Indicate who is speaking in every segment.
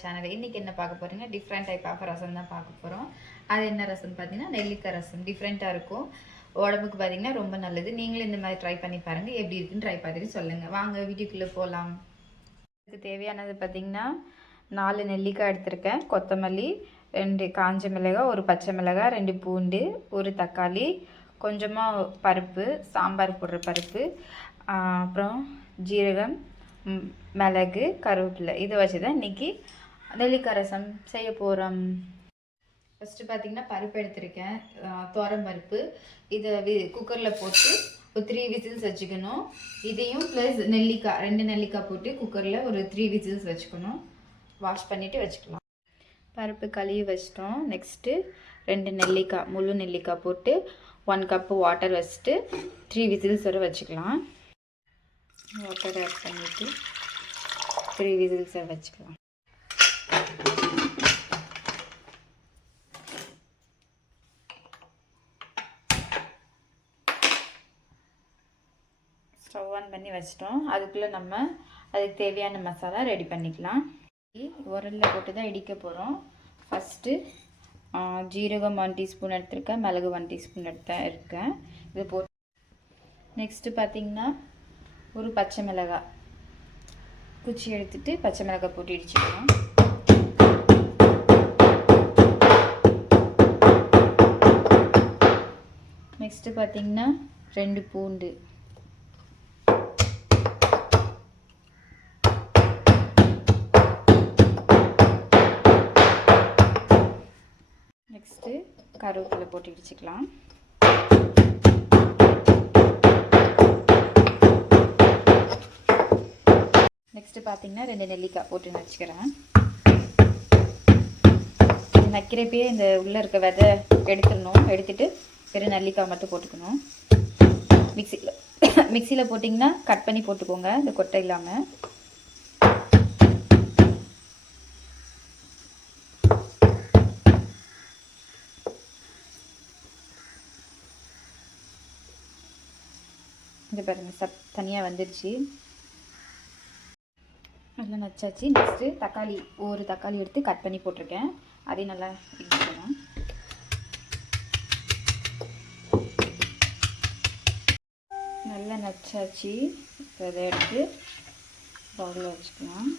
Speaker 1: Channel இன்றைக்கி என்ன பார்க்க போகிறீங்கன்னா டிஃப்ரெண்ட் டைப் ஆஃப் ரசம் தான் பார்க்க போகிறோம் அது என்ன ரசம் பார்த்தீங்கன்னா நெல்லிக்காய் ரசம். டிஃப்ரெண்ட்டாக இருக்கும். உடம்புக்கு பார்த்தீங்கன்னா ரொம்ப நல்லது. நீங்களும் இந்த மாதிரி ட்ரை பண்ணி பாருங்கள் எப்படி இருக்குன்னு ட்ரை பார்த்துட்டு சொல்லுங்கள் வாங்க வீடியோக்குள்ளே போகலாம் இதுக்கு தேவையானது பார்த்தீங்கன்னா நாலு நெல்லிக்காய் எடுத்திருக்கேன். கொத்தமல்லி ரெண்டு காஞ்ச மிளகாய் ஒரு பச்சை மிளகாய் ரெண்டு பூண்டு ஒரு தக்காளி கொஞ்சமாக பருப்பு சாம்பார் போடுற பருப்பு அப்புறம் ஜீரகம் மிளகு கருவேப்பிலை. இதை வச்சு தான் இன்றைக்கி நெல்லிக்கரசம் ரசம் செய்ய போகிறோம் ஃபஸ்ட்டு பார்த்தீங்கன்னா பருப்பு எடுத்திருக்கேன். துவரம் பருப்பு. இதை வி குக்கரில் போட்டு ஒரு த்ரீ விசில்ஸ் வச்சுக்கணும். இதையும் ப்ளஸ் நெல்லிக்காய் ரெண்டு நெல்லிக்காய் போட்டு குக்கரில் ஒரு த்ரீ விசில்ஸ் வச்சுக்கணும். வாஷ் பண்ணிவிட்டு வச்சுக்கலாம். பருப்பு கழுவி வச்சிட்டோம். நெக்ஸ்ட்டு ரெண்டு நெல்லிக்காய் முழு நெல்லிக்காய் போட்டு ஒன் கப்பு வாட்டர் வச்சுட்டு த்ரீ விசில்ஸ் வரை வச்சுக்கலாம். வாட்டர் ஆட் பண்ணிவிட்டு த்ரீ விசில்ஸ் வரை வச்சுக்கலாம். ஆன் பண்ணி வச்சிட்டோம். அதுக்குள்ளே நம்ம அதுக்கு தேவையான மசாலா ரெடி பண்ணிக்கலாம். உரலில் போட்டு தான் இடிக்க போகிறோம் ஃபஸ்ட்டு ஜீரகம் ஒன் டீஸ்பூன் எடுத்திருக்கேன். மிளகு ஒன் டீஸ்பூன் எடுத்தேன் இருக்கேன். இது போட்டு நெக்ஸ்ட்டு பார்த்தீங்கன்னா ஒரு பச்சை மிளகாய் குச்சி எடுத்துட்டு பச்சை மிளகாய் போட்டு இடிச்சுக்கலாம். நெக்ஸ்ட்டு பார்த்தீங்கன்னா ரெண்டு பூண்டு. கருவேப்பிலை போட்டு இடிச்சுக்கலாம். நெக்ஸ்ட்டு பார்த்தீங்கன்னா ரெண்டு நெல்லிக்காய் போட்டு நச்சுக்கிறேன் நக்கிறப்பே இந்த உள்ளே இருக்க விதை எடுத்துடணும். எடுத்துட்டு வெறும் நெல்லிக்காய் மட்டும் போட்டுக்கணும். மிக்சியில் மிக்சியில் போட்டிங்கன்னா கட் பண்ணி போட்டுக்கோங்க. இந்த கொட்டை இல்லாமல் இந்த பாருங்க சப் தனியாக வந்துடுச்சு நல்லா நச்சாச்சு. நெக்ஸ்ட்டு தக்காளி ஒரு தக்காளி எடுத்து கட் பண்ணி போட்டிருக்கேன். அதையும் நல்லா இடிச்சுக்கலாம் நல்லா நச்சாச்சு. இப்போ இதை எடுத்து பவுலில் வச்சுக்கலாம்.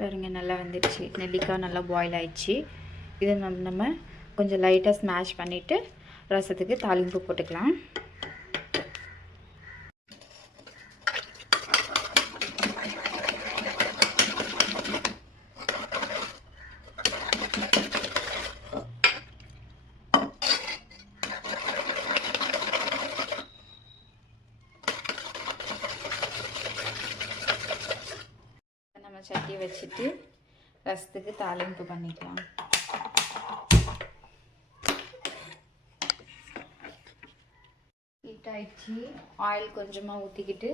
Speaker 1: பாருங்க நல்லா வந்துடுச்சு. நெல்லிக்காய் நல்லா பாயில் ஆயிடுச்சு. இதை நம்ம நம்ம கொஞ்சம் லைட்டாக ஸ்மாஷ் பண்ணிவிட்டு ரசத்துக்கு தாளிம்பு போட்டுக்கலாம் நம்ம சட்டி வச்சுட்டு ரசத்துக்கு தாளிம்பு பண்ணிக்கலாம். ஹீட் ஆயிடுச்சு. ஆயில் கொஞ்சமாக ஊற்றிக்கிட்டு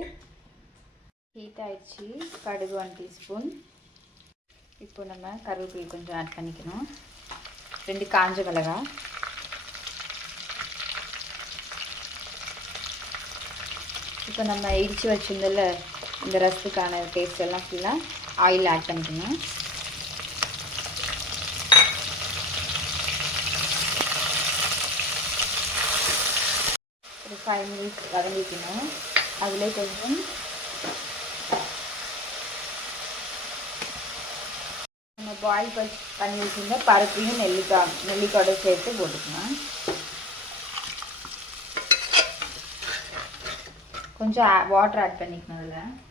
Speaker 1: ஹீட் ஆயிடுச்சு. கடுகு ஒன் டீஸ்பூன் இப்போ நம்ம கருவேப்பிலை கொஞ்சம் ஆட் பண்ணிக்கணும். ரெண்டு காஞ்ச மிளகா. இப்போ நம்ம இடித்து வச்சிருந்தோம்ல இந்த ரசத்துக்கான டேஸ்ட் எல்லாம் ஃபுல்லாக ஆயில் ஆட் பண்ணிக்கணும். ஒரு ஃபைவ் மினிட்ஸ் வதங்கிக்கணும். அதில் கொஞ்சம் நம்ம பாயில் பண்ணி வச்சுருந்த பருப்பையும் நெல்லிக்காய் நெல்லிக்காயோட சேர்த்து போட்டுக்கணும் கொஞ்சம் வாட்டர் ஆட் பண்ணிக்கணும் அதில்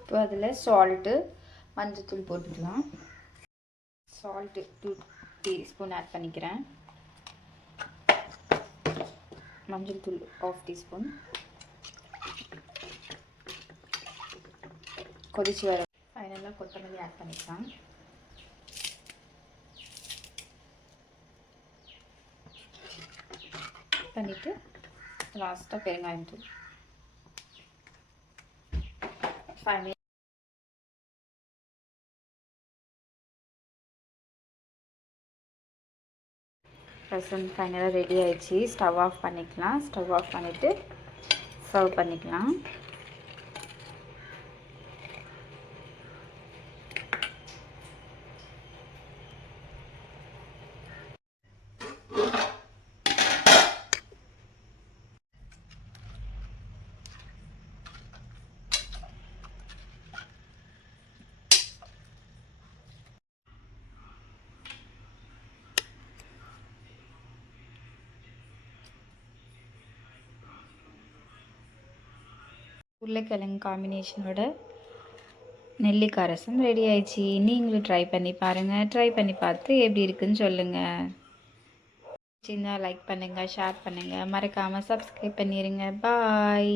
Speaker 1: இப்போ அதில் சால்ட்டு மஞ்சத்தூள் போட்டுக்கலாம். சால்ட்டு டூ டீஸ்பூன் ஆட் பண்ணிக்கிறேன். மஞ்சள் தூள் ஆஃப் டீஸ்பூன் கொதிச்சு வர ஃபைனலாக கொத்தமல்லி ஆட் பண்ணிக்கலாம். பண்ணிவிட்டு லாஸ்ட்டாக பெருங்காயம் தூள் ஃபைனல் ரசம் ஃபைனலாக ரெடி ஆயிடுச்சு ஸ்டவ் ஆஃப் பண்ணிக்கலாம் ஸ்டவ் ஆஃப் பண்ணிவிட்டு சர்வ் பண்ணிக்கலாம் உருளைக்கிழங்கு காம்பினேஷனோட நெல்லிக்காய் ரசம் ரெடி ஆயிடுச்சு நீங்களும் ட்ரை பண்ணி பாருங்கள் ட்ரை பண்ணி பார்த்து எப்படி இருக்குன்னு சொல்லுங்கள் சின்ன லைக் பண்ணுங்கள் ஷேர் பண்ணுங்கள் மறக்காமல் சப்ஸ்கிரைப் பண்ணிடுங்க பாய்